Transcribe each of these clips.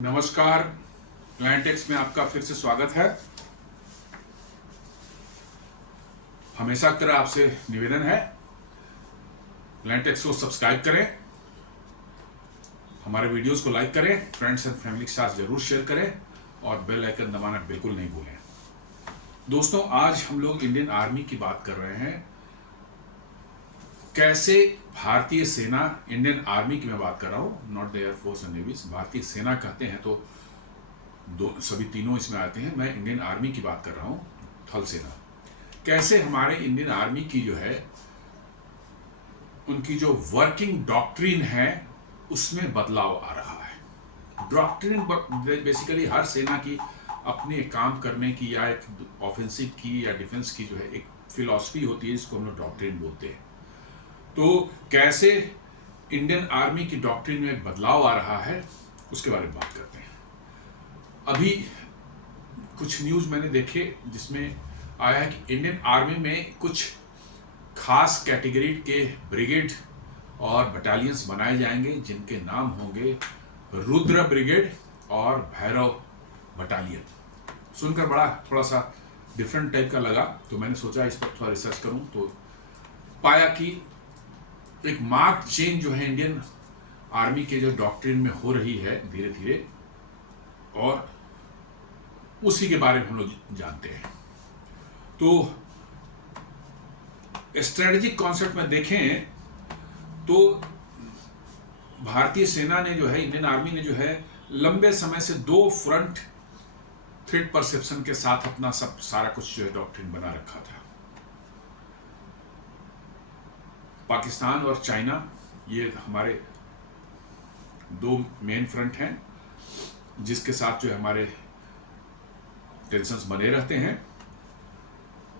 नमस्कार। प्लांटेक्स में आपका फिर से स्वागत है। हमेशा की तरह आपसे निवेदन है, प्लांटेक्स को सब्सक्राइब करें, हमारे वीडियोस को लाइक करें, फ्रेंड्स एंड फैमिली के साथ जरूर शेयर करें और बेल आइकन दबाना बिल्कुल नहीं भूलें। दोस्तों, आज हम लोग इंडियन आर्मी की बात कर रहे हैं। कैसे भारतीय सेना, इंडियन आर्मी की मैं बात कर रहा हूँ, not the air force and navy. भारतीय सेना कहते हैं तो सभी तीनों इसमें आते हैं। मैं इंडियन आर्मी की बात कर रहा हूँ, थल सेना। कैसे हमारे इंडियन आर्मी की जो है, उनकी जो वर्किंग डॉक्ट्रिन है उसमें बदलाव आ रहा है। डॉक्ट्रिन बेसिकली हर सेना की अपने काम करने की या एक ऑफेंसिव की या डिफेंस की जो है एक फिलॉसफी होती है, जिसको हम लोग डॉक्ट्रिन बोलते हैं। तो कैसे इंडियन आर्मी की डॉक्ट्रिन में बदलाव आ रहा है उसके बारे में बात करते हैं। अभी कुछ न्यूज़ मैंने देखे जिसमें आया है कि इंडियन आर्मी में कुछ खास कैटेगरी के ब्रिगेड और बटालियंस बनाए जाएंगे, जिनके नाम होंगे रुद्र ब्रिगेड और भैरव बटालियन। सुनकर बड़ा थोड़ा सा डिफरेंट टाइप का लगा, तो मैंने सोचा इस पर थोड़ा रिसर्च करूं, तो पाया कि एक मार्क चेंज जो है इंडियन आर्मी के जो डॉक्ट्रिन में हो रही है धीरे धीरे, और उसी के बारे में हम लोग जानते हैं। तो स्ट्रेटेजिक कॉन्सेप्ट में देखें तो भारतीय सेना ने जो है, इंडियन आर्मी ने जो है, लंबे समय से दो फ्रंट थ्रेट परसेप्शन के साथ अपना सब सारा कुछ जो है डॉक्ट्रिन बना रखा था। पाकिस्तान और चाइना, ये हमारे दो मेन फ्रंट हैं जिसके साथ जो है हमारे टेंशन्स बने रहते हैं।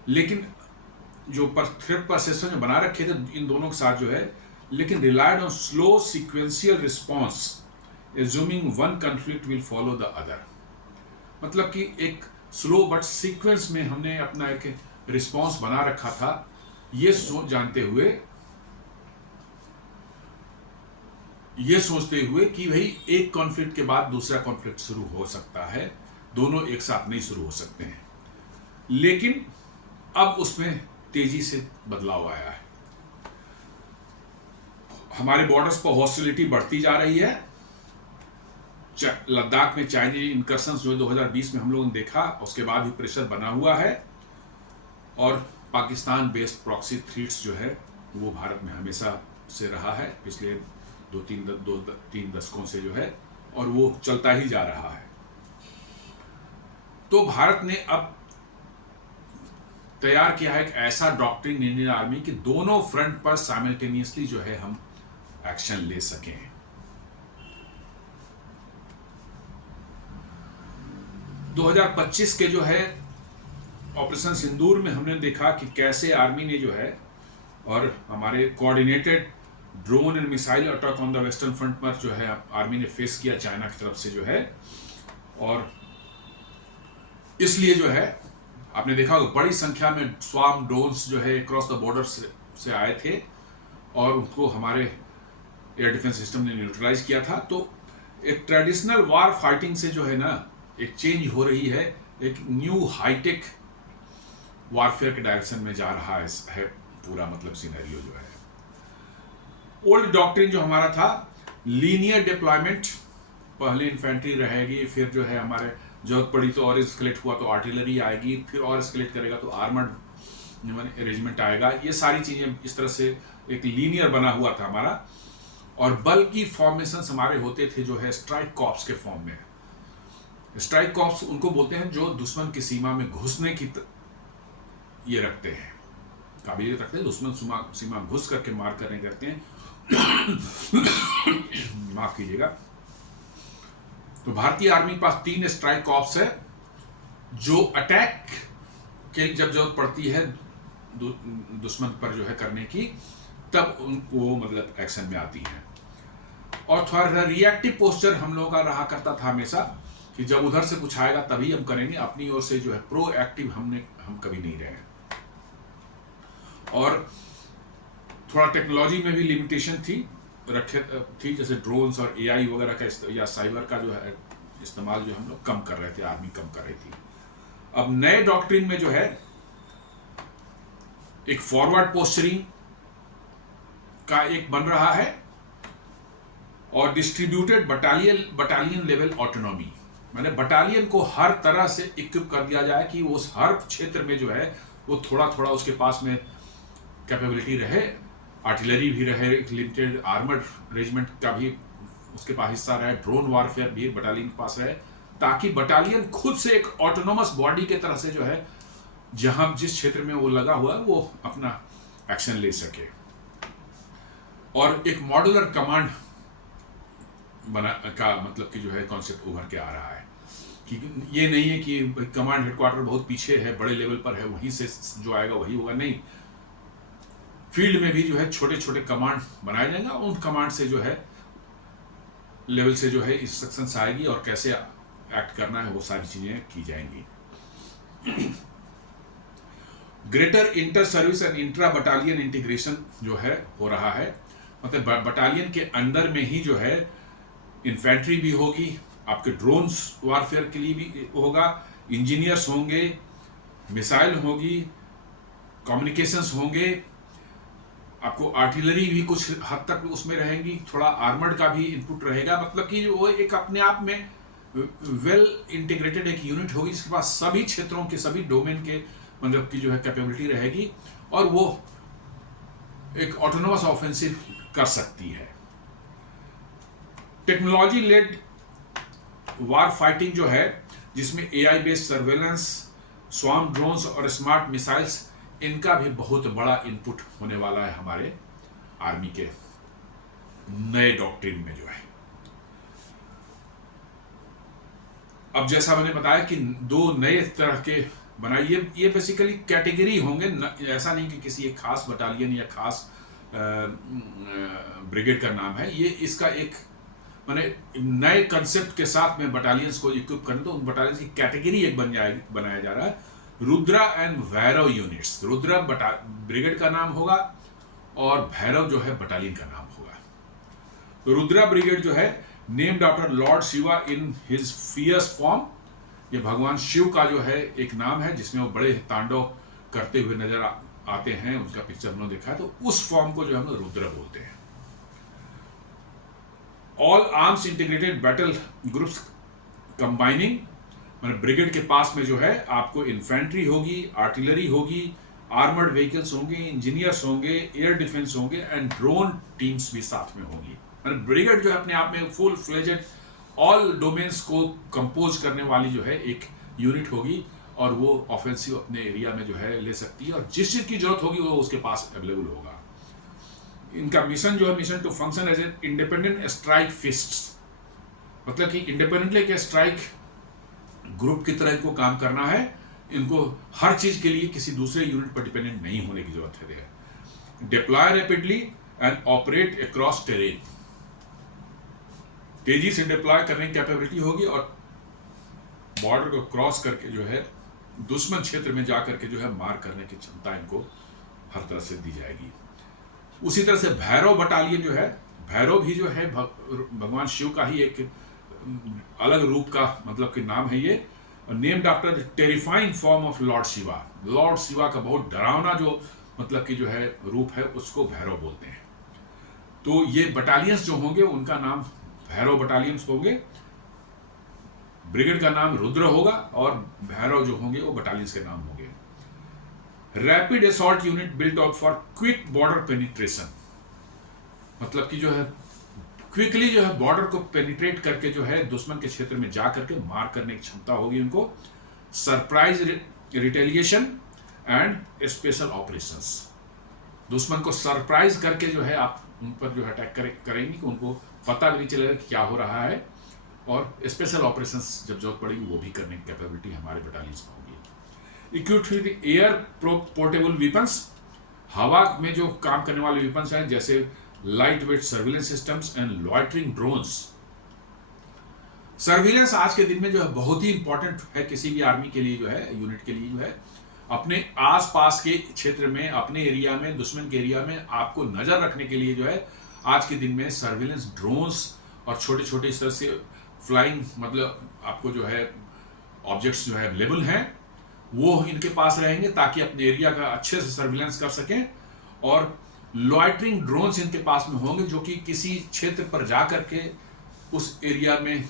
लेकिन जो थ्रेट परसेप्शन जो बना रखे थे इन दोनों के साथ जो है, लेकिन relied on slow sequential response assuming one conflict will follow the other. मतलब कि एक स्लो बट सीक्वेंस में हमने अपना एक रिस्पॉन्स बना रखा था, ये सोचते हुए कि भाई एक कॉन्फ्लिक्ट के बाद दूसरा कॉन्फ्लिक्ट शुरू हो सकता है, दोनों एक साथ नहीं शुरू हो सकते हैं। लेकिन अब उसमें तेजी से बदलाव आया है। हमारे बॉर्डर्स पर हॉस्टिलिटी बढ़ती जा रही है। लद्दाख में चाइनीज इनकर्शंस जो 2020 में हम लोगों ने देखा, उसके बाद भी प्रेशर बना हुआ है। और पाकिस्तान बेस्ड प्रॉक्सी थ्रेट्स जो है वो भारत में हमेशा से रहा है, पिछले दो तीन दशकों से जो है, और वो चलता ही जा रहा है। तो भारत ने अब तैयार किया है एक ऐसा डॉक्ट्रिन इंडियन आर्मी कि दोनों फ्रंट पर साइमल्टेनियसली जो है हम एक्शन ले सकें। दो 2025 के जो है ऑपरेशन सिंदूर में हमने देखा कि कैसे आर्मी ने जो है, और हमारे coordinated drone and missile attack on the western front पर जो है आर्मी ने फेस किया चाइना की तरफ से जो है। और इसलिए जो है आपने देखा बड़ी संख्या में स्वार्म ड्रोन्स जो है क्रॉस द बॉर्डर से आए थे, और उनको हमारे एयर डिफेंस सिस्टम ने न्यूट्रलाइज किया था। तो एक ट्रेडिशनल वार फाइटिंग से जो है ना एक चेंज हो रही है, एक न्यू हाईटेक वारफेयर के डायरेक्शन में जा रहा है पूरा, मतलब सिनेरियो जो है। ओल्ड डॉक्ट्रिन जो हमारा था, लीनियर डिप्लॉयमेंट, पहले इन्फेंट्री रहेगी, फिर जो है हमारे जरूरत पड़ी तो और एस्केलेट हुआ तो आर्टिलरी आएगी, फिर और एस्केलेट करेगा तो आर्मर्ड रेजिमेंट आएगा। ये सारी चीजें इस तरह से एक लीनियर बना हुआ था हमारा। और बल की फॉर्मेशन हमारे होते थे जो है स्ट्राइक कॉर्प्स के फॉर्म में। स्ट्राइक कॉर्प्स उनको बोलते हैं जो दुश्मन की सीमा में घुसने की ये रखते हैं, काबिलियत रखते हैं, दुश्मन सीमा घुस करके मार करने करते हैं। माफ कीजिएगा। तो भारतीय आर्मी के पास 3 स्ट्राइक कॉर्प्स है जो अटैक के जब जरूरत पड़ती है दुश्मन पर जो है करने की, तब उनको मतलब एक्शन में आती है। और थोड़ा रिएक्टिव पोस्चर हम लोगों का रहा करता था हमेशा, कि जब उधर से कुछ आएगा तभी हम करेंगे, अपनी ओर से जो है प्रोएक्टिव हम कभी नहीं रहे। और थोड़ा टेक्नोलॉजी में भी लिमिटेशन थी, जैसे ड्रोन्स और एआई वगैरह का या साइबर का जो है इस्तेमाल जो हम लोग कम कर रहे थे, आर्मी कम कर रही थी। अब नए डॉक्ट्रिन में जो है एक फॉरवर्ड पोस्चरिंग का एक बन रहा है और डिस्ट्रीब्यूटेड बटालियन लेवल ऑटोनॉमी, माने बटालियन को हर तरह से इक्विप कर दिया जाए कि उस हर क्षेत्र में जो है वो थोड़ा थोड़ा उसके पास में कैपेबिलिटी रहे, आर्टिलरी भी रहे, लिमिटेड आर्मर्ड रेजिमेंट का भी उसके पास हिस्सा रहे, ड्रोन वारफेयर भी बटालियन के पास रहे, ताकि बटालियन खुद से एक ऑटोनोमस बॉडी के तरह से जो है जहां जिस क्षेत्र में वो लगा हुआ है वो अपना एक्शन ले सके। और एक मॉड्यूलर कमांड बना का मतलब कि जो है कॉन्सेप्ट उभर के आ रहा है कि ये नहीं है कि कमांड हेडक्वार्टर बहुत पीछे है, बड़े लेवल पर है, वहीं से जो आएगा वही होगा, नहीं, फील्ड में भी जो है छोटे छोटे कमांड बनाए जाएंगे, उन कमांड से जो है लेवल से जो है इंस्ट्रक्शंस आएगी और कैसे एक्ट करना है वो सारी चीजें की जाएंगी। Greater inter service and intra battalion integration जो है हो रहा है, मतलब बटालियन के अंदर में ही जो है इन्फेंट्री भी होगी, आपके ड्रोन्स वारफेयर के लिए भी होगा, इंजीनियर्स होंगे, मिसाइल होगी, कम्युनिकेशंस होंगे, आपको आर्टिलरी भी कुछ हद तक उसमें रहेंगी, थोड़ा आर्मर्ड का भी इनपुट रहेगा, मतलब कि वो एक अपने आप में वेल इंटीग्रेटेड एक यूनिट होगी जिसके पास सभी क्षेत्रों के सभी डोमेन के मतलब की जो है कैपेबिलिटी रहेगी और वो एक ऑटोनोमस ऑफेंसिव कर सकती है। टेक्नोलॉजी लेड वार फाइटिंग जो है जिसमें AI based surveillance, swarm drones और स्मार्ट मिसाइल्स, इनका भी बहुत बड़ा इनपुट होने वाला है हमारे आर्मी के नए डॉक्ट्रिन में जो है। अब जैसा मैंने बताया कि दो नए तरह के बनाए, ये बेसिकली कैटेगरी होंगे, ऐसा नहीं कि किसी एक खास बटालियन या खास ब्रिगेड का नाम है, ये इसका एक माने नए कंसेप्ट के साथ में बटालियंस को इक्विप करने, तो उन बटालियंस की कैटेगरी एक बनाया जा रहा है, Rudra and Bhairav units. Rudra brigade का नाम होगा और भैरव जो है बटालियन का नाम होगा। तो रुद्रा ब्रिगेड जो है named after lord Shiva in his fierce form, ये भगवान शिव का जो है एक नाम है जिसमें वो बड़े तांडव करते हुए नजर आते हैं, उसका पिक्चर हम लोग देखा है, तो उस फॉर्म को जो हम लोग रुद्र बोलते हैं। All arms integrated battle groups combining, मतलब ब्रिगेड के पास में जो है आपको इन्फेंट्री होगी, आर्टिलरी होगी, आर्मर्ड व्हीकल्स होंगे, इंजीनियर्स होंगे, एयर डिफेंस होंगे एंड ड्रोन टीम्स भी साथ में होंगी। मतलब ब्रिगेड जो है अपने आप में फुल फ्लेजेड ऑल डोमेन्स को कंपोज करने वाली जो है एक यूनिट होगी और वो ऑफेंसिव अपने एरिया में जो है ले सकती है और जिस चीज की जरूरत होगी वो उसके पास अवेलेबल होगा। इनका मिशन जो है, mission to function as an independent strike fist, मतलब कि इंडिपेंडेंटली के स्ट्राइक ग्रुप की तरह इनको काम करना है, इनको हर चीज के लिए किसी दूसरे यूनिट पर डिपेंडेंट नहीं होने की जरूरत है। Deploy rapidly and operate across terrain, तेजी से डिप्लॉय करने की कैपेबिलिटी होगी और बॉर्डर को क्रॉस करके जो है दुश्मन क्षेत्र में जाकर के जो है मार करने की क्षमता इनको हर तरह से दी जाएगी। उसी तरह से भैरव बटालियन जो है, भैरव भी जो है भगवान शिव का ही एक अलग रूप का मतलब कि नाम है ये, named after terrifying form of Lord Shiva. Lord Shiva का बहुत डरावना जो मतलब कि जो है रूप है उसको भैरव बोलते हैं। तो ये बटालियंस जो होंगे उनका नाम भैरव बटालियंस होंगे, ब्रिगेड का नाम रुद्र होगा और भैरव जो होंगे वो बटालियंस के नाम होंगे। Rapid assault unit built out for quick border penetration, मतलब कि जो है क्विकली जो है बॉर्डर को पेनिट्रेट करके जो है दुश्मन के क्षेत्र में जा करके मार करने की क्षमता होगी उनको। Surprise retaliation and special operations, दुश्मन को सरप्राइज करके जो है आप उन पर जो है अटैक करेंगे कि उनको पता भी नहीं चलेगा कि क्या हो रहा है, और स्पेशल ऑपरेशंस जब जरूरत पड़ेगी वो भी करने की कैपेबिलिटी हमारे बटालियंस में होगी। Equipped with air portable weapons, हवा में जो काम करने वाले वेपन्स हैं जैसे light weight surveillance systems and loitering drones. Surveillance आज के दिन में जो है बहुत ही इंपॉर्टेंट है किसी भी आर्मी के लिए जो है, यूनिट के लिए जो है, अपने आसपास के क्षेत्र में, अपने एरिया में, दुश्मन के एरिया में आपको नजर रखने के लिए जो है आज के दिन में सर्विलेंस ड्रोन्स और छोटे छोटे इस तरह से फ्लाइंग मतलब आपको जो है ऑब्जेक्ट्स जो है अवेलेबल हैं वो इनके पास रहेंगे ताकि अपने एरिया का अच्छे से सर्विलेंस कर सकें। और लॉइटरिंग ड्रोन्स इनके पास में होंगे जो कि किसी क्षेत्र पर जा करके उस एरिया में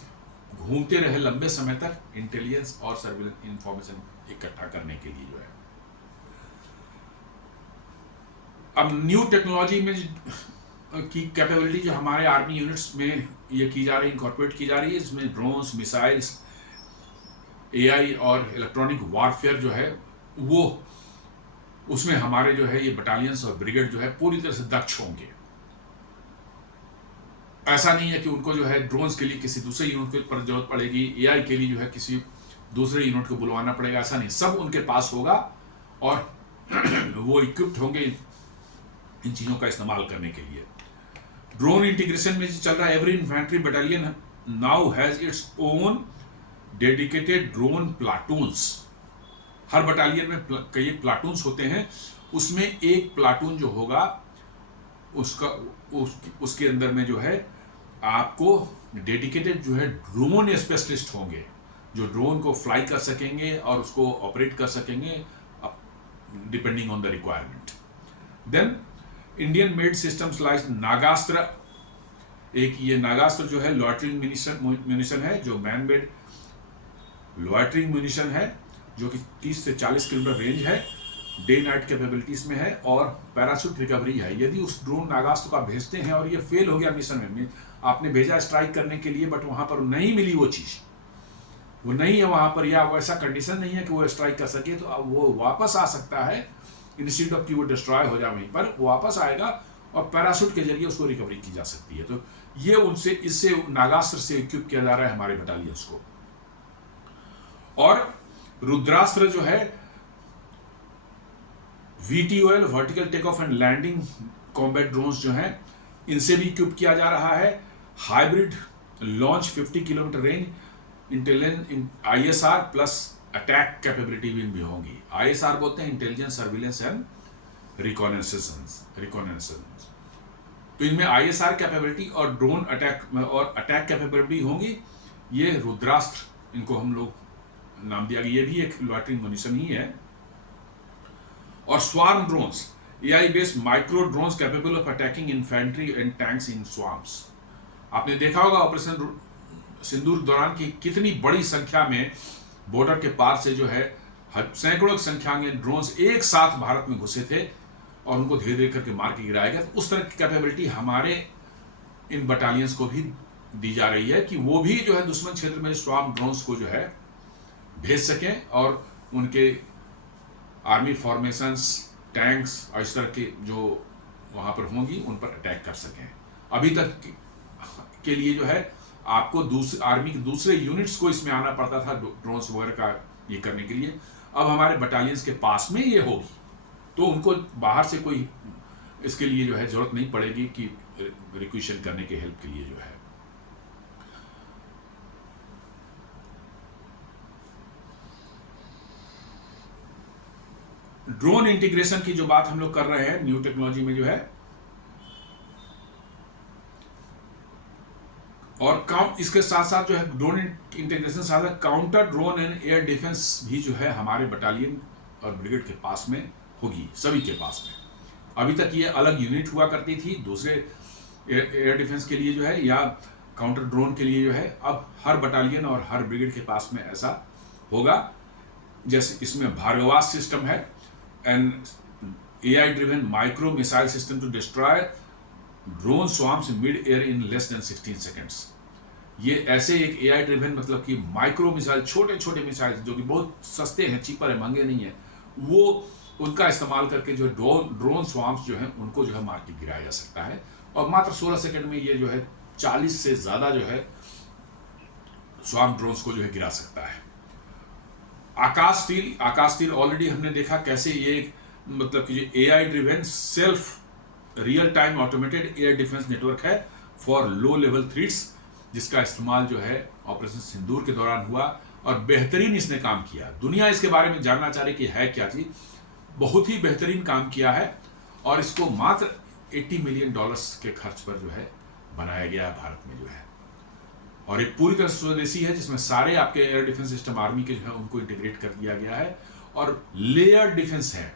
घूमते रहे लंबे समय तक इंटेलिजेंस और सर्विलेंस इंफॉर्मेशन इकट्ठा करने के लिए जो है। अब न्यू टेक्नोलॉजी में की कैपेबिलिटी जो हमारे आर्मी यूनिट्स में ये की जा रही, इनकॉर्पोरेट की जा रही है, इसमें ड्रोन्स, मिसाइल्स, एआई और इलेक्ट्रॉनिक वारफेयर जो है वो उसमें हमारे जो है ये बटालियंस और ब्रिगेड जो है पूरी तरह से दक्ष होंगे। ऐसा नहीं है कि उनको जो है ड्रोन्स के लिए किसी दूसरे यूनिट पर जरूरत पड़ेगी, एआई के लिए जो है किसी दूसरे यूनिट को बुलवाना पड़ेगा, ऐसा नहीं, सब उनके पास होगा और वो इक्विप्ड होंगे इन चीज़ों का इस्तेमाल करने के लिए। ड्रोन इंटीग्रेशन में चल रहा है, every infantry battalion now has its own dedicated drone platoons. हर बटालियन में कई प्लाटून्स होते हैं, उसमें एक प्लाटून जो होगा उसके अंदर में जो है आपको डेडिकेटेड जो है ड्रोन स्पेशलिस्ट होंगे जो ड्रोन को फ्लाई कर सकेंगे और उसको ऑपरेट कर सकेंगे depending on the requirement. Then Indian made systems like Nagastra, एक ये नागास्त्र जो है लॉइटरिंग म्यूनिशन है, जो मैन मेड लॉइटरिंग म्यूनिशन है जो कि 30 से 40 किलोमीटर रेंज है, डे नाइट कैपेबिलिटीज में है और पैराशूट रिकवरी है। यदि उस ड्रोन नागास्त्र को आप भेजते हैं और ये फेल हो गया मिशन में, आपने भेजा स्ट्राइक करने के लिए बट वहां पर नहीं मिली वो चीज़, वो नहीं है वहां पर, या वैसा कंडीशन नहीं है कि वो स्ट्राइक कर सके, तो अब वो वापस आ सकता है इंस्टीट्यूट ऑफ कि वो डिस्ट्रॉय हो जाए, वहीं पर वापस आएगा और पैराशूट के जरिए उसको रिकवरी की जा सकती है। तो ये उनसे इससे नागास्त्र से इक्विप किया जा रहा है हमारे बटालियंस को। और रुद्रास्त्र जो है VTOL vertical take off and landing combat drones जो हैं इनसे भी इक्विप किया जा रहा है। Hybrid launch 50 kilometre range, intelligence ISR plus attack capability भी होंगी। ISR बोलते हैं इंटेलिजेंस सर्विलेंस एंड रिकॉनेसेंस। तो इनमें ISR कैपेबिलिटी और ड्रोन अटैक और अटैक कैपेबिलिटी होंगी। ये रुद्रास्त्र इनको हम लोग नाम दिया गया, ये भी एक लॉइटरिंग म्यूनिशन ही है। और swarm drones, AI based micro drones capable of attacking infantry and tanks in swarms. आपने देखा होगा ऑपरेशन सिंदूर दौरान की कितनी बड़ी संख्या में बॉर्डर के पार से जो है सैकड़ों की संख्या में ड्रोन्स एक साथ भारत में घुसे थे और उनको धीरे धीरे करके मार के गिराया गया। तो उस तरह की कैपेबिलिटी हमारे इन बटालियंस को भी दी जा रही है कि वो भी जो है दुश्मन क्षेत्र में स्वार्म ड्रोन्स को जो है भेज सकें और उनके आर्मी फॉर्मेशंस, टैंक्स और इस तरह के जो वहाँ पर होंगी उन पर अटैक कर सकें। अभी तक के लिए जो है आपको आर्मी के दूसरे यूनिट्स को इसमें आना पड़ता था ड्रोन्स वगैरह का ये करने के लिए, अब हमारे बटालियंस के पास में ये होगी तो उनको बाहर से कोई इसके लिए जो है जरूरत नहीं पड़ेगी कि रिक्वेशन करने के हेल्प के लिए जो है। ड्रोन इंटीग्रेशन की जो बात हम लोग कर रहे हैं न्यू टेक्नोलॉजी में जो है, और इसके साथ साथ जो है ड्रोन इंटीग्रेशन साथ साथ counter drone and air defence भी जो है हमारे बटालियन और ब्रिगेड के पास में होगी, सभी के पास में। अभी तक ये अलग यूनिट हुआ करती थी दूसरे एयर डिफेंस के लिए जो है या काउंटर ड्रोन के लिए जो है, अब हर बटालियन और हर ब्रिगेड के पास में ऐसा होगा। जैसे इसमें भार्गवास सिस्टम है and AI driven micro missile system to destroy drone swarms mid air in less than 16 seconds. ये ऐसे एक AI ड्रिवन मतलब कि माइक्रो मिसाइल, छोटे छोटे मिसाइल जो कि बहुत सस्ते हैं, चीपर है, महंगे नहीं है, वो उनका इस्तेमाल करके जो ड्रोन स्वार्म्स जो हैं उनको जो है मार के गिराया जा सकता है। और मात्र 16 सेकेंड में ये जो है 40 से ज़्यादा जो है स्वार्म ड्रोन्स को जो है गिरा सकता है। आकाश तीर ऑलरेडी हमने देखा कैसे ये मतलब कि जो AI driven self real time automated air defence network है फॉर लो लेवल थ्रेट्स, जिसका इस्तेमाल जो है ऑपरेशन सिंदूर के दौरान हुआ और बेहतरीन इसने काम किया। दुनिया इसके बारे में जानना चाह रही कि है क्या चीज़, बहुत ही बेहतरीन काम किया है और इसको मात्र $80 मिलियन के खर्च पर जो है बनाया गया है भारत में जो है। और एक पूरी तरह स्वदेशी है जिसमें सारे आपके एयर डिफेंस सिस्टम आर्मी के जो है उनको इंटीग्रेट कर दिया गया है, और लेयर डिफेंस है।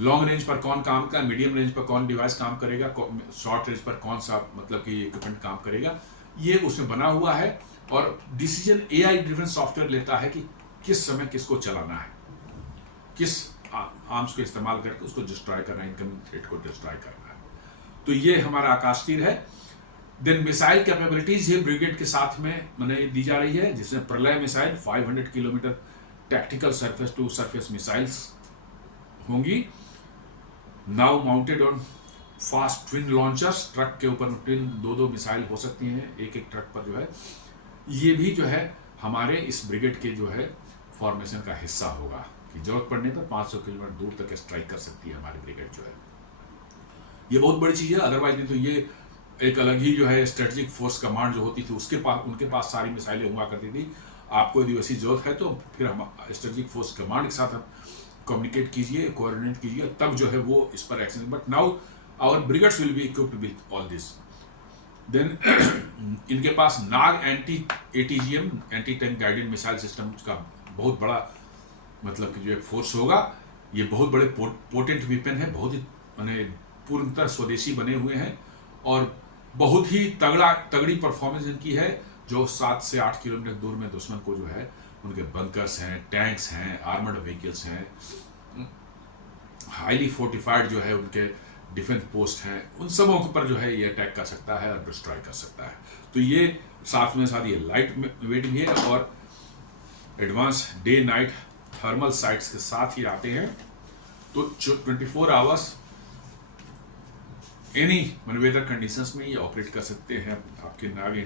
लॉन्ग रेंज पर कौन काम का, मीडियम रेंज पर कौन डिवाइस काम करेगा, शॉर्ट रेंज पर कौन सा मतलब कि इक्विपमेंट काम करेगा, ये उसमें बना हुआ है। और डिसीजन एआई ड्रिवन सॉफ्टवेयर लेता है कि किस समय किसको चलाना है, किस आर्म्स को इस्तेमाल करके उसको डिस्ट्रॉय करना है, इनकमिंग थ्रेट को डिस्ट्रॉय करना है। तो ये हमारा आकाश तीर है। देन मिसाइल कैपेबिलिटीज ये ब्रिगेड के साथ में मैंने दी जा रही है, जिसमें Pralay missile 500 kilometre tactical surface to surface missiles होंगी, now mounted on fast twin launchers. Truck के ऊपर ट्विन दो मिसाइल हो सकती हैं एक एक ट्रक पर जो है। ये भी जो है हमारे इस ब्रिगेड के जो है फॉर्मेशन का हिस्सा होगा कि जरूरत पड़ने पर 500 किलोमीटर दूर तक स्ट्राइक कर सकती है हमारी ब्रिगेड जो है। ये बहुत बड़ी चीज़ है, अदरवाइज नहीं तो ये एक अलग ही जो है स्ट्रेटेजिक फोर्स कमांड जो होती थी उनके पास सारी मिसाइलें हुआ करती थी। आपको यदि वैसी जरूरत है तो फिर हम स्ट्रेटेजिक फोर्स कमांड के साथ कम्युनिकेट कीजिए, कोऑर्डिनेट कीजिए, तब जो है वो इस पर action. But now our brigades will be equipped with all this. Then इनके पास Nag ATGM anti tank guided missile system का बहुत बड़ा मतलब कि जो एक फोर्स होगा। ये बहुत बड़े पोटेंट वेपन है, बहुत ही माने पूर्णतः स्वदेशी बने हुए हैं और बहुत ही तगड़ी परफॉर्मेंस इनकी है, जो 7 से 8 किलोमीटर दूर में दुश्मन को जो है उनके बंकर्स हैं, टैंक्स हैं, आर्मर्ड व्हीकल्स हैं, हाईली फोर्टिफाइड जो है उनके डिफेंस पोस्ट हैं, उन सबों के ऊपर जो है ये अटैक कर सकता है और डिस्ट्रॉय कर सकता है। तो ये साथ ये लाइट वेट भी है और advance day night thermal sites के साथ ही आते हैं। तो 24 आवर्स एनी वेदर कंडीशंस में ये ऑपरेट कर सकते हैं आपके नाग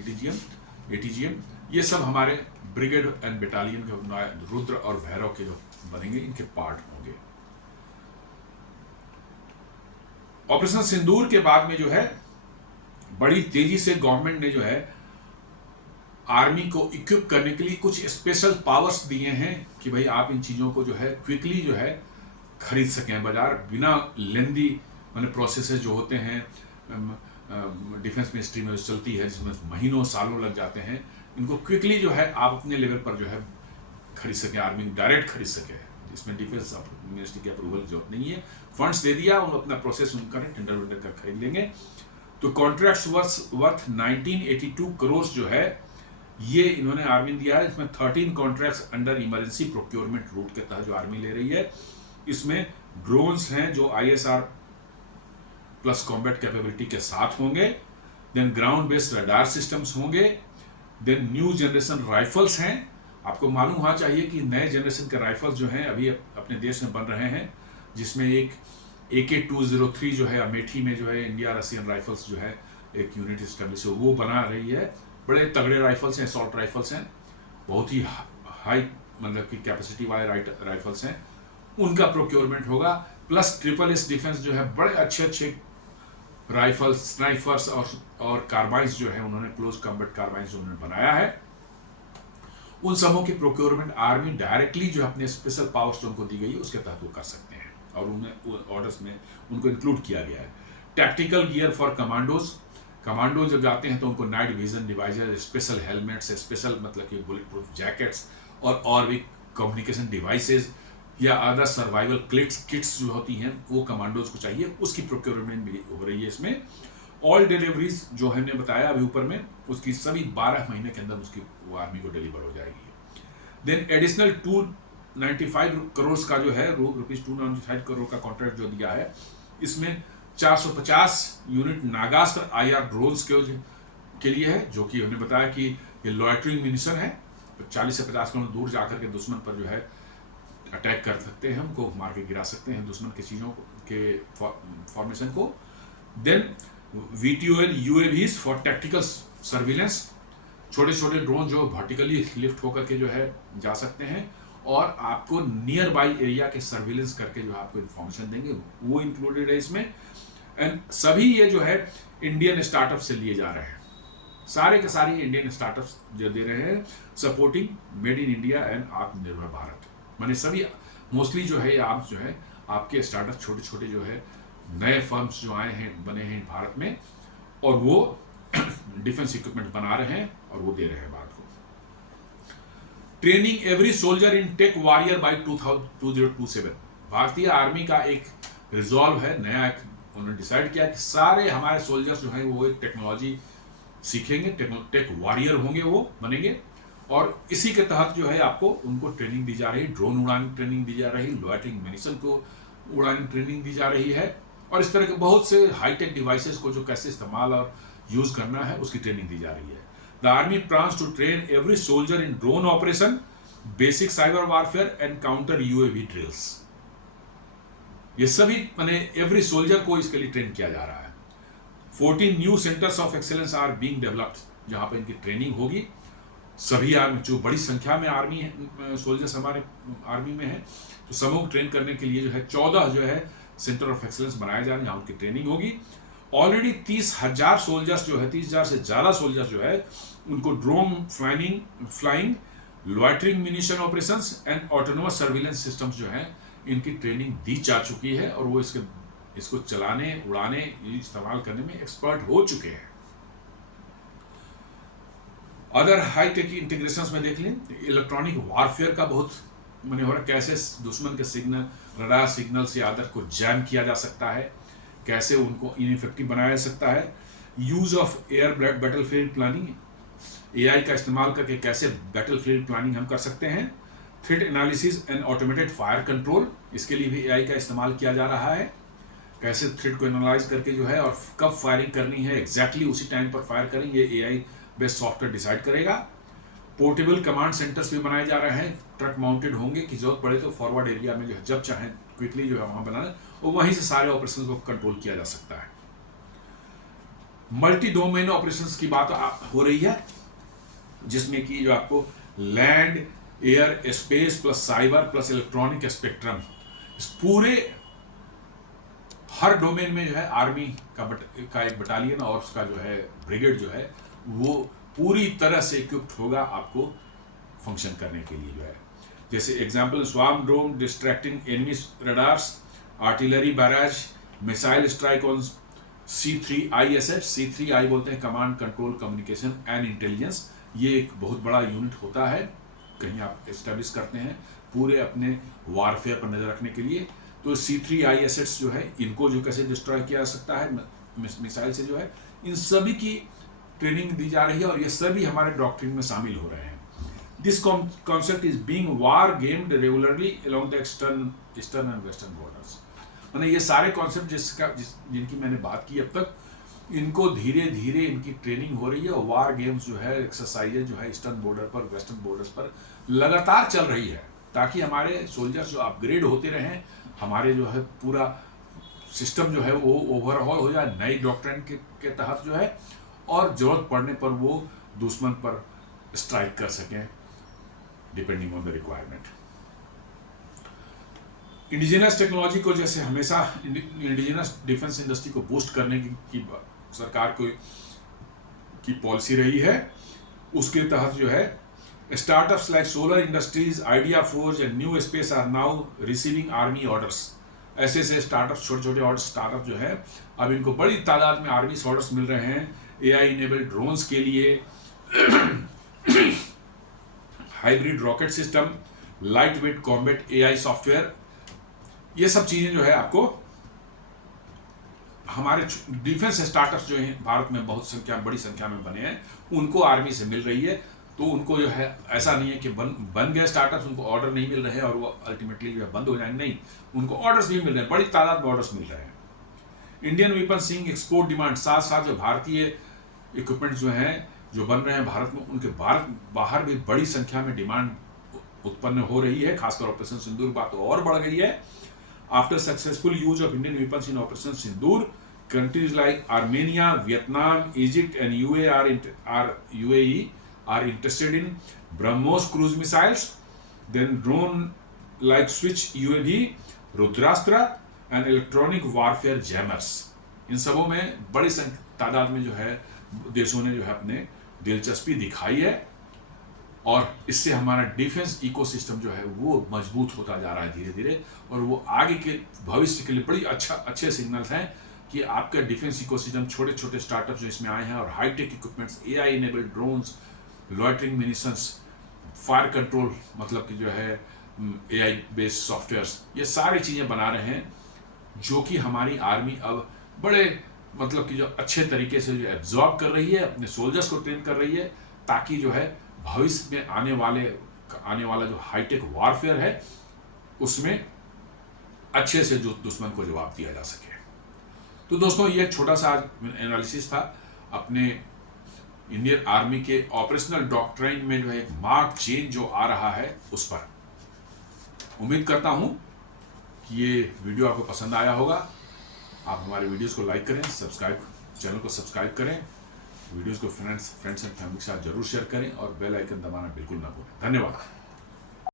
एटीजीएम। ये सब हमारे ब्रिगेड एंड बटालियन के रुद्र और भैरव के जो बनेंगे इनके पार्ट होंगे। ऑपरेशन सिंदूर के बाद में जो है बड़ी तेजी से गवर्नमेंट ने जो है आर्मी को इक्विप करने के लिए कुछ स्पेशल पावर्स दिए हैं कि भाई आप इन चीज़ों को जो है क्विकली जो है खरीद सकें बाजार बिना लेंदी प्रोसेसेस जो होते हैं डिफेंस मिनिस्ट्री में चलती है जिसमें महीनों सालों लग जाते हैं। इनको क्विकली जो है आप अपने लेवल पर जो है खरीद सकें, आर्मी डायरेक्ट खरीद सके, इसमें डिफेंस मिनिस्ट्री की अप्रूवल की जरूरत नहीं है। फंड्स दे दिया, उन अपना प्रोसेस उनका टेंडर वेंडर कर खरीद लेंगे। तो कॉन्ट्रैक्ट्स वर्थ 1982 करोड़ जो है ये इन्होंने आर्मी दिया है। इसमें 13 contracts under emergency procurement route के तहत जो आर्मी ले रही है। इसमें ड्रोन्स हैं जो ISR प्लस कॉम्बैट कैपेबिलिटी के साथ होंगे। Then ground based radar systems होंगे। देन न्यू जनरेशन राइफल्स हैं। आपको मालूम होना चाहिए कि नए जनरेशन के राइफल्स जो हैं अभी अपने देश में बन रहे हैं, जिसमें एक AK-203 जो है अमेठी में जो है इंडिया रशियन राइफल्स जो है एक यूनिट स्टैब्लिश वो बना रही है। बड़े तगड़े राइफल्स हैं, असॉल्ट राइफल्स हैं, बहुत ही हाई मतलब की कैपेसिटी वाले राइफल्स हैं, उनका प्रोक्योरमेंट होगा। प्लस SSS डिफेंस जो है बड़े अच्छे राइफल्स, स्नाइपर्स और कार्बाइन्स जो है उन्होंने क्लोज कॉम्बैट कार्बाइन्स जो उन्होंने बनाया है, उन सबों की प्रोक्योरमेंट आर्मी डायरेक्टली जो अपने स्पेशल पावर्स जो उनको दी गई है उसके तहत वो कर सकते हैं और उन्हें ऑर्डर्स में उनको इंक्लूड किया गया है। टैक्टिकल गियर फॉर कमांडोज जब जाते हैं तो उनको night vision divisor, special helmets, special मतलब कि बुलेट प्रूफ जैकेट्स और भी कम्युनिकेशन डिवाइसेज या अदर सर्वाइवल किट्स जो होती हैं वो कमांडोज को चाहिए, उसकी प्रोक्योरमेंट भी हो रही है इसमें। ऑल डिलीवरीज जो हमने बताया अभी ऊपर में उसकी सभी 12 महीने के अंदर उसकी वो आर्मी को डिलीवर हो जाएगी। देन एडिशनल 295 करोड़ का जो है ₹295 करोड़ का कॉन्ट्रैक्ट जो दिया है, इसमें 450 यूनिट नागास्त्र IR ड्रोन्स के लिए है, जो कि हमने बताया कि ये लॉयटरिंग मिनिशन है, 40 से 50 किलोमीटर दूर जाकर के दुश्मन पर जो है अटैक कर सकते हैं, हमको मार के गिरा सकते हैं दुश्मन की चीज़ों के फॉर्मेशन को। Then VTOL UAVs for tactical surveillance, छोटे ड्रोन जो वर्टिकली लिफ्ट होकर के जो है जा सकते हैं और आपको नियर बाई एरिया के सर्विलेंस करके जो आपको इन्फॉर्मेशन देंगे, वो इंक्लूडेड है इसमें। एंड सभी ये जो है इंडियन स्टार्टअप से लिए जा रहे हैं, सारे के सारे इंडियन स्टार्टअप्स जो दे रहे हैं, supporting made in India and आत्मनिर्भर भारत। माने सभी मोस्टली जो है आप जो है आपके स्टार्टअप छोटे जो है नए फर्म्स जो आए हैं बने हैं भारत में, और वो डिफेंस इक्विपमेंट बना रहे हैं और वो दे रहे हैं भारत को। Training every soldier in tech warrior by 2027, भारतीय आर्मी का एक रिजॉल्व है, नया एक उन्होंने डिसाइड किया कि सारे हमारे सोल्जर्स जो हैं वो एक टेक्नोलॉजी सीखेंगे, टेक वॉरियर होंगे, वो बनेंगे। और इसी के तहत जो है आपको उनको ट्रेनिंग दी जा रही है, ड्रोन उड़ाने ट्रेनिंग दी जा रही है, लॉयटरिंग मिनिशन को उड़ाने ट्रेनिंग दी जा रही है, और इस तरह के बहुत से हाईटेक डिवाइसेस को जो कैसे इस्तेमाल और यूज करना है उसकी ट्रेनिंग दी जा रही है। The army plans to train every soldier in drone operation, basic cyber warfare and counter UAV drills. ये सभी माने एवरी सोल्जर को इसके लिए ट्रेन किया जा रहा है। 14 new centres of excellence are being developed, जहां पर इनकी ट्रेनिंग होगी। सभी आर्मी, जो बड़ी संख्या में आर्मी है, सोल्जर्स हमारे आर्मी में है, तो समूह को ट्रेन करने के लिए जो है 14 जो है सेंटर ऑफ एक्सेलेंस बनाए जा रहे हैं, जहाँ उनकी ट्रेनिंग होगी। ऑलरेडी 30,000 सोल्जर्स जो है, 30,000 से ज़्यादा सोल्जर्स जो है उनको drone flying, loitering munition operations and autonomous surveillance systems जो है इनकी ट्रेनिंग दी जा चुकी है, और वो इसको चलाने, उड़ाने, इस्तेमाल करने में एक्सपर्ट हो चुके हैं। अदर हाई टेक इंटीग्रेशंस में देख लें, इलेक्ट्रॉनिक वारफेयर का बहुत मैंने हो रहा, कैसे दुश्मन के सिग्नल, रडार सिग्नल से आदर को जैम किया जा सकता है, कैसे उनको इनइफेक्टिव बनाया जा सकता है। Use of air battlefield planning, AI का इस्तेमाल करके कैसे बैटलफील्ड प्लानिंग हम कर सकते हैं। Threat analysis and automated fire control, इसके लिए भी एआई का इस्तेमाल किया जा रहा है, कैसे थ्रेट को एनालाइज करके जो है और कब फायरिंग करनी है, एग्जैक्टली उसी टाइम पर फायर करेंगे, एआई बेस्ड सॉफ्टवेयर डिसाइड करेगा। पोर्टेबल कमांड सेंटर्स भी बनाए जा रहे हैं, ट्रक माउंटेड होंगे कि जरूरत पड़े तो फॉरवर्ड एरिया में जो है जब चाहें क्विकली जो है वहां बनाना, और वहीं से सारे ऑपरेशन को कंट्रोल किया जा सकता है। मल्टी डोमेन ऑपरेशंस की बात हो रही है, जिसमें कि जो आपको land, air, space plus cyber plus electronic spectrum, इस पूरे हर डोमेन में जो है आर्मी का एक बटालियन और उसका जो है ब्रिगेड जो है वो पूरी तरह से इक्विप्ड होगा आपको फंक्शन करने के लिए जो है। जैसे example, swarm drone distracting enemy radars, artillery barrage, missile strike on C3I assets. C3I बोलते हैं command control communication and intelligence. ये एक बहुत बड़ा यूनिट होता है, कहीं आप एस्टेब्लिश करते हैं पूरे अपने वारफेयर पर नजर रखने के लिए। तो C3I एसेट्स जो है इनको जो कैसे डिस्ट्रॉय किया जा सकता है मिसाइल से जो है, इन सभी की ट्रेनिंग दी जा रही है, और ये सभी हमारे डॉक्ट्रिन में शामिल हो रहे हैं। This concept is being war gamed regularly along the eastern and western borders. मैंने ये सारे कॉन्सेप्ट जिनकी मैंने बात की अब तक, इनको धीरे धीरे इनकी ट्रेनिंग हो रही है, और वार गेम्स जो है, एक्सरसाइजेज जो है ईस्टर्न बॉर्डर पर, वेस्टर्न बॉर्डर्स पर लगातार चल रही है, ताकि हमारे सोल्जर्स जो अपग्रेड होते रहें, हमारे जो है पूरा सिस्टम जो है वो ओवरऑल हो जाए नई डॉक्ट्रिन के तहत जो है, और जरूरत पड़ने पर वो दुश्मन पर स्ट्राइक कर सकें depending on the requirement. Indigenous technology को जैसे हमेशा इंडिजिनस डिफेंस इंडस्ट्री को बूस्ट करने की सरकार की पॉलिसी रही है, उसके तहत जो है startups like Solar Industries, ideaForge and NewSpace are now receiving army orders. ऐसे ऐसे स्टार्टअप, छोटे छोटे और स्टार्टअप जो है अब इनको बड़ी तादाद में आर्मी ऑर्डर्स मिल रहे हैं, एआई इनेबल्ड ड्रोन्स के लिए, hybrid rocket system, light weight combat AI software. ये सब चीजें जो है आपको हमारे डिफेंस स्टार्टअप्स जो हैं भारत में बड़ी संख्या में बने हैं, उनको आर्मी से मिल रही है। तो उनको जो है ऐसा नहीं है कि बन गए स्टार्टअप्स, उनको ऑर्डर नहीं मिल रहे हैं और वो अल्टीमेटली जो है बंद हो जाएंगे, नहीं, उनको ऑर्डर्स भी मिल रहे हैं, बड़ी तादाद में ऑर्डर्स मिल रहे हैं। Indian weapon seeing export demand, साथ साथ जो भारतीय इक्विपमेंट जो हैं जो बन रहे हैं भारत में, उनके बाहर भी बड़ी संख्या में डिमांड उत्पन्न हो रही है, खासकर ऑपरेशन सिंदूर बात तो और बढ़ गई है। After successful use of Indian weapons in operation Sindoor, countries like Armenia, Vietnam, Egypt and UAE are interested in BrahMos cruise missiles, then drone like Switch UAV, Rudrastra and electronic warfare jammers। इन सबों में बड़ी तादाद में जो है देशों ने जो है अपने दिलचस्पी दिखाई है, और इससे हमारा डिफेंस इकोसिस्टम जो है वो मजबूत होता जा रहा है धीरे धीरे, और वो आगे के भविष्य के लिए बड़ी अच्छे सिग्नल्स हैं कि आपका डिफेंस इकोसिस्टम, छोटे छोटे स्टार्टअप्स जो इसमें आए हैं और hi-tech equipments, AI enabled drones, loitering munitions, fire control मतलब कि जो है एआई बेस्ड सॉफ्टवेयर्स, ये सारी चीज़ें बना रहे हैं जो कि हमारी आर्मी अब बड़े मतलब कि जो अच्छे तरीके से जो एब्जॉर्ब कर रही है, अपने सोल्जर्स को ट्रेन कर रही है, ताकि जो है भविष्य में आने वाला जो हाईटेक वॉरफेयर है उसमें अच्छे से जो दुश्मन को जवाब दिया जा सके। तो दोस्तों, ये एक छोटा सा एनालिसिस था अपने इंडियन आर्मी के ऑपरेशनल डॉक्ट्राइन में जो है एक मार्क चेंज जो आ रहा है उस पर। उम्मीद करता हूं कि ये वीडियो आपको पसंद आया होगा। आप हमारे वीडियोस को लाइक करें, चैनल को सब्सक्राइब करें, वीडियोस को फ्रेंड्स एंड फैमिली के साथ जरूर शेयर करें और बेल आइकन दबाना बिल्कुल ना भूलें। धन्यवाद।